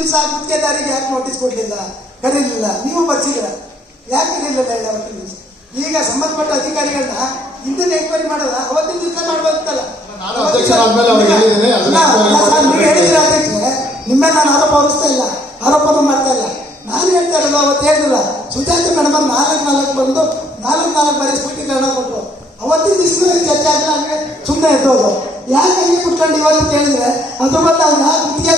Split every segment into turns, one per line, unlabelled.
ದಿವಸ ಗುತ್ತಿಗೆದಾರಿಗೆ ಯಾಕೆ ನೋಟಿಸ್ ಕೊಡ್ಲಿಲ್ಲ? ಕರೀಲಿಲ್ಲ. ನೀವು ಬರ್ಸಿಲ್ಲ ಯಾಕೆ ಇರಲಿಲ್ಲ ಹೇಳಿ ಅವತ್ತಿನ ದಿವಸ? ಈಗ ಸಂಬಂಧಪಟ್ಟ ಅಧಿಕಾರಿಗಳನ್ನ ಹಿಂದಿನ ಎಂಕ್ವೈರಿ ಮಾಡಲ್ಲ ಅವತ್ತಿನ ದಿವಸ ಮಾಡ್ಬೇಕಲ್ಲ ನೀವು
ಮಾಡಿ.
ಹೇಳಿದಿರ ಅದಕ್ಕೆ ನಿಮ್ಮ ನಾನು ಆರೋಪ ಹೊರಿಸ್ತಾ ಇಲ್ಲ. ಆರೋಪನೂ ಮಾಡ್ತಾ ಇಲ್ಲ. ನಾನು ಹೇಳ್ತಾ ಇರಲ್ಲ ಅವತ್ತು ಹೇಳಿಲ್ಲ ಸುಜಾತ ಮೇಡಮ್ ಅವ್ರು ನಾಲ್ಕು ನಾಲ್ಕು ಬಂದು ನಾಲ್ಕು ನಾಲ್ಕು ಬಾರಿ ಸ್ಪಷ್ಟೀಕರಣ ಕೊಟ್ಟು ಅವತ್ತಿನ ದಿವಸ ಚರ್ಚೆ ಆದ್ರೆ ಸುಮ್ಮನೆ ಎದ್ದೋದು. ಯಾಕೆ ಹಂಗೆ ಕುತ್ಕೊಂಡು ಅಂತ ಕೇಳಿದ್ರೆ ಅದು ಮತ್ತೆ ಅವ್ನ ಗುತ್ತಿಗೆ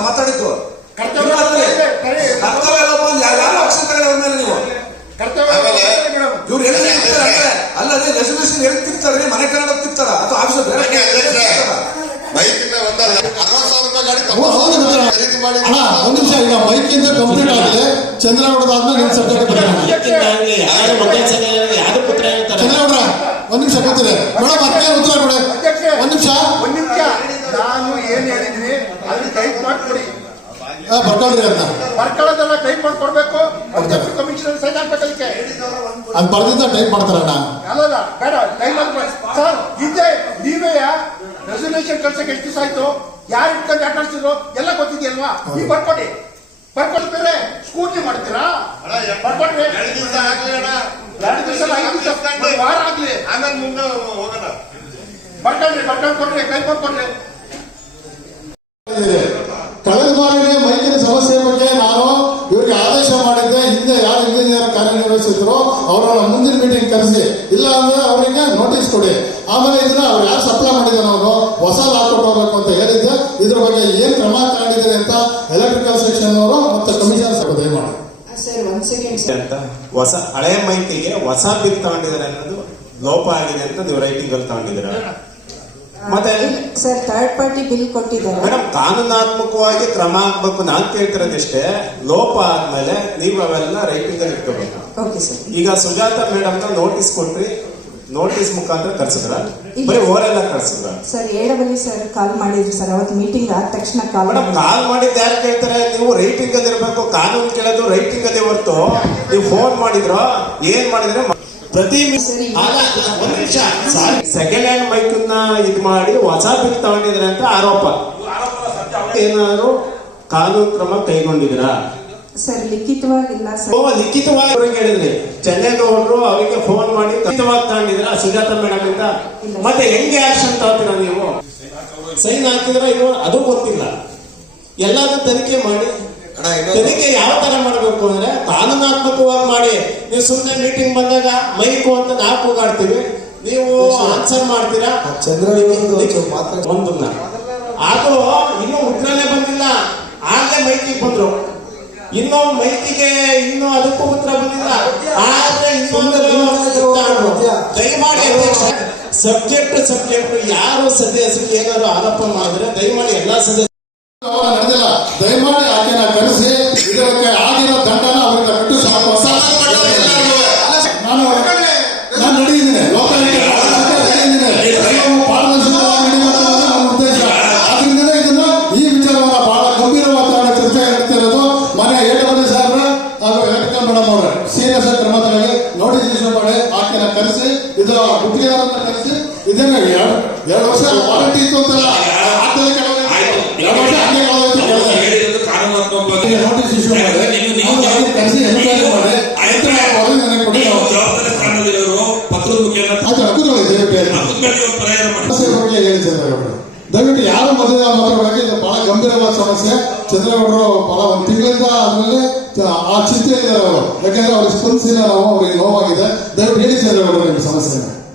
ಮಾತಾಡಿದ್ದು.
ಕರ್ತವ್ಯ
ಕರ್ತವ್ಯ ಎಲ್ಲ ಬಂದು ಯಾವ ಅಕ್ಷರಗಳ ಮೇಲೆ ನೀವು? ಇವ್ರು ಎಲ್ಲಿ ಅಲ್ಲದೆ ರೆಸಲ್ಯೂಷನ್ ಎಲ್ಲಿ ತಿರ್ತಾರೆ ಮನೆ ಕನ್ನಡ ತಿರ್ತಾರ ಅಥವಾ ಆಫೀಸ್ ಬೇರೆ
ಒಂದ್ ನಿಮಿಷ ಈಗ ಬೈಕ್ ಇಂದ ಕಂಪ್ಲೀಟ್ ಆಗಿದೆ ಯಾರು ನಿಮ್ ಸರ್ಟಿಫಿಕೇಟ್ ಬರೋಣ ಒಂದ್ ನಿಮಿಷ ಕೂತಿದೆ ಮೇಡಮ್ ಅದಕ್ಕೆ ಉತ್ತರ ಕೊಡಿ. ಒಂದ್ ನಿಮಿಷ.
ಒಂದ್ ನಿಮಿಷ. ನಾನು ಏನ್ ಹೇಳಿದ್ವಿ ಅಲ್ಲಿ ಟೈಪ್ ಮಾಡ್ಕೊಡಿ.
ಬರ್ಕೊಳ್ರಿ ಅಂತ.
ಬರ್ಕೊಳ್ಳೋದೆಲ್ಲ ಟೈಪ್ ಮಾಡ್ಕೊಡ್ಬೇಕು. ಕಮಿಷನರ್ ಸೈನ್ ಹಾಕ್ಬೇಕು ಅದಕ್ಕೆ
ಅದ್ ಬರ್ದಿದ್ದ ಟೈಪ್ ಮಾಡ್ತಾರಣ್ಣ
ಅಲ್ಲಲ್ಲ ಬೇಡ ಟೈಮ್ ಸರ್ ಇದೇ ನೀವೇ ರೆಸಲ್ಯೂಷನ್ ಕಳ್ಸಕ್ಕೆ ಎಷ್ಟು ದಿವಸ ಆಯ್ತು? ಯಾರು ಇಟ್ಕೊಂಡು ಆಟಾಡ್ಸಿದ್ರು ಕಳ್ಸಿದ್ರು? ಎಲ್ಲ ಗೊತ್ತಿದೆಯಲ್ವಾ? ನೀವು ಬರ್ಕೊಡಿ. ಬರ್ಕೊಟ್ಟು ಬೇರೆ ಸ್ಕೂಟಿ ಮಾಡ್ತೀರಾ? ಬರ್ಕೊಡ್ರಿ
ಎರಡು ದಿವಸ ಆಗ್ಲಿ ಅಣ್ಣ
ಎರಡು ದಿವಸ ಅಲ್ಲ, ಐದು ದಿವಸ ಒಂದು ವಾರ
ಆಮೇಲೆ ಮುಂದೆ ಹೋಗೋಣ.
ಬರ್ಕೊಳ್ರಿ ಬರ್ಕೊಂಡು ಕೊಡ್ರಿ, ಕೈ ಕೊಟ್ಕೊಡ್ರಿ
ಕಳೆದ ಬಾರಿನೇ ಬೈಕಿನ ಸಮಸ್ಯೆ ಬಗ್ಗೆ ನಾನು ಇವ್ರಿಗೆ ಆದೇಶ ಮಾಡಿದ್ದೆ. ಹಿಂದೆ ಯಾರು ಇಂಜಿನಿಯರ್ ಕಾರ್ಯನಿರ್ವಹಿಸಿದ್ರು ಅವರನ್ನ ಮುಂದಿನ ಮೀಟಿಂಗ್ ಕರೆಸಿ. ಇಲ್ಲ ಅಂದ್ರೆ ಅವರಿಗೆ ನೋಟಿಸ್ ಕೊಡಿ. ಆಮೇಲೆ ಇದನ್ನ ಅವ್ರು ಯಾರು ಸಪ್ಲೈ ಮಾಡಿದ್ದಾರೆ ಅವರು ಹೊಸ ಲಾಕೊಟ್ಟು ಹೋಗ್ಬೇಕು ಅಂತ ಹೇಳಿದ್ದೆ. ಇದ್ರ ಬಗ್ಗೆ ಏನ್ ಕ್ರಮ
ಒಂದ್
ಅಂತ. ಹೊಸ ಹಳೆ ಮೈಕಿಗೆ ಹೊಸ ಬಿಲ್ ತಗೊಂಡಿದ್ದಾರೆ ಅನ್ನೋದು ಲೋಪ ಆಗಿದೆ ಅಂತ ನೀವು ರೈಟಿಂಗ್ ಅಲ್ಲಿ ತಗೊಂಡಿದ್ದೀರ? ಮತ್ತೆ?
ಸರ್ ಥರ್ಡ್ ಪಾರ್ಟಿ ಬಿಲ್ ಕೊಟ್ಟಿದ್ದಾರೆ.
ಮೇಡಮ್ ಕಾನೂನಾತ್ಮಕವಾಗಿ ಕ್ರಮ ಆಗ್ಬೇಕು ನಾನ್ ಕೇಳ್ತಿರೋದಿಷ್ಟೇ. ಲೋಪ ಆದ್ಮೇಲೆ ನೀವು ಅವೆಲ್ಲ ರೈಟಿಂಗ್ ಅಲ್ಲಿ ಇಟ್ಕೋಬೇಕು.
ಓಕೆ ಸರ್
ಈಗ ಸುಜಾತ ಮೇಡಮ್ ನೋಟಿಸ್ ಕೊಟ್ರಿ ನೋಟಿಸ್ ಮುಖಾಂತರ ಕರ್ಸಿದ್ರ ಬರೀ ಓರೆಲ್ಲ ಕರ್ಸಿದ್ರ
ಸರ್ ಏಳಬಲ್ಲಿ ಸರ್ ಕಾಲ್ ಮಾಡಿದ್ರು ಸರ್ ಅವತ್ತು ಮೀಟಿಂಗ್ ಆದ ತಕ್ಷಣ ಕಾಲ್
ಮೇಡಮ್ ಕಾಲ್ ಮಾಡಿದ್ದು ಯಾರು ಕೇಳ್ತಾರೆ? ನೀವು ರೈಟಿಂಗ್ ಅಲ್ಲಿ ಇರ್ಬೇಕು ಕಾನೂನು ಕೇಳೋದು ರೈಟಿಂಗ್ ಅದೇ ಹೊರತು. ನೀವು ಫೋನ್ ಮಾಡಿದ್ರು ಏನ್ ಮಾಡಿದ್ರೆ ಪ್ರತಿ
ನಿಮಿಷ
ಸೆಕೆಂಡ್ ಹ್ಯಾಂಡ್ ಬೈಕ್ ಇದ್ ಮಾಡಿ ಹೊಸ ಬಿಲ್ ತಗೊಂಡಿದ್ರೆ ಅಂತ ಆರೋಪ. ಏನಾದ್ರು ಕಾನೂನು ಕ್ರಮ ಕೈಗೊಂಡಿದ್ರಾ
ಸರ್ ಲಿಖಿತವಾಗಿಲ್ಲ
ಓ
ಸರ್
ಲಿಖಿತವಾಗಿ ಅವ್ರಿಗೆ ಹೇಳಿದ್ರಿ. ಚೆನ್ನೈಗೌಡರು ಅವರಿಗೆ ಫೋನ್ ಮಾಡಿ ಲಿಖಿತವಾಗಿ ತಗೊಂಡಿದ್ರ ಸುಜಾತ ಮೇಡಮ್ ಇಂದ? ಮತ್ತೆ ಹೆಂಗೆ ಆಕ್ಷನ್ ತಗೋತೀರ ನೀವು? ಸೈನ್ ಹಾಕಿದ್ರ ಇದು ಅದು ಗೊತ್ತಿಲ್ಲ. ಎಲ್ಲಾದ್ರೂ ತನಿಖೆ ಮಾಡಿ. ತನಿಖೆ ಯಾವ ತರ ಮಾಡಬೇಕು ಅಂದ್ರೆ ಕಾನೂನಾತ್ಮಕವಾಗಿ ಮಾಡಿ. ನೀವು ಸುಮ್ಮನೆ ಮೀಟಿಂಗ್ ಬಂದಾಗ ಮೈಕು ಅಂತ ನಾವು ಕೂಗಾಡ್ತೀವಿ ನೀವು ಆನ್ಸರ್ ಮಾಡ್ತೀರಾ? ಚಂದ್ರ ಒಂದು ಆದ್ರೂ ಇನ್ನೂ ಉಗ್ರನೇ ಬಂದಿಲ್ಲ. ಇನ್ನು ಮೈತಿಗೆ ಇನ್ನು ಅದಕ್ಕೂ ಉತ್ತರ ಬಂದಿಲ್ಲ. ಆದ್ರೆ ಇನ್ನೊಂದು ದಯಮಾಡಿ ಸಬ್ಜೆಕ್ಟ್ ಸಬ್ಜೆಕ್ಟ್ ಯಾರು ಸದಸ್ಯಕ್ಕೆ ಏನಾದ್ರು ಆರೋಪ ಮಾಡಿದ್ರೆ ದಯಮಾಡಿ ಎಲ್ಲಾ ಸದಸ್ಯರು
ನಡೆದಿಲ್ಲ. ದಯಮಾಡಿ ಆಕೆನ ಕರೆಸಿ. ಮೇಡಮ್ ಸೀರಿಯಸ್ ಕ್ರಮ ತಗೊಂಡು ನೋಡಿ ಮಾಡಿ ಆಕೆನ ಕರೆಸಿ ಇದರ ಗುತ್ತಿಗೆದಾರನ್ನ ಕರೆಸಿ ಇದನ್ನ ಎರಡು ಎರಡು ವರ್ಷ ವಾರಂಟಿ ಇತ್ತು ಈಗ ನೋಟಿಸ್ ಇಶ್ಯೂ ಮಾಡಿ. ಕರೆಸಿ ಎನ್ಕ್ವೈರಿ ಮಾಡಿ. ನನಗೆ ಕೊಡಿ
ಜವಾಬ್ದಾರಿ ಸ್ಥಾನದಲ್ಲಿರೋರು ಪತ್ರದ ಮುಖೇನ
ಹೇಳಿ. ದಯವಿಟ್ಟು ಯಾರು ಮದುವೆ ಮಾತಾಡೋಕೆ ಇದು ಬಹಳ ಗಂಭೀರವಾದ ಸಮಸ್ಯೆ. ಚಂದ್ರೇಗೌಡರು ಬಹಳ ಒಂದು ತಿಂಗಳಿಂದ ಆದ್ಮೇಲೆ ಆ ಚಿಂತೆ ಇದ್ದಾರೆ ಅವರು ಯಾಕೆಂದ್ರೆ ಅವ್ರಿಗೆ ಸ್ಪಂದಿಸಿಲ್ಲ ನಾವು, ಅವ್ರಿಗೆ ನೋವಾಗಿದೆ. ದಯವಿಟ್ಟು ಹೇಳಿ ಅವರು ನಿಮ್ಮ ಸಮಸ್ಯೆನ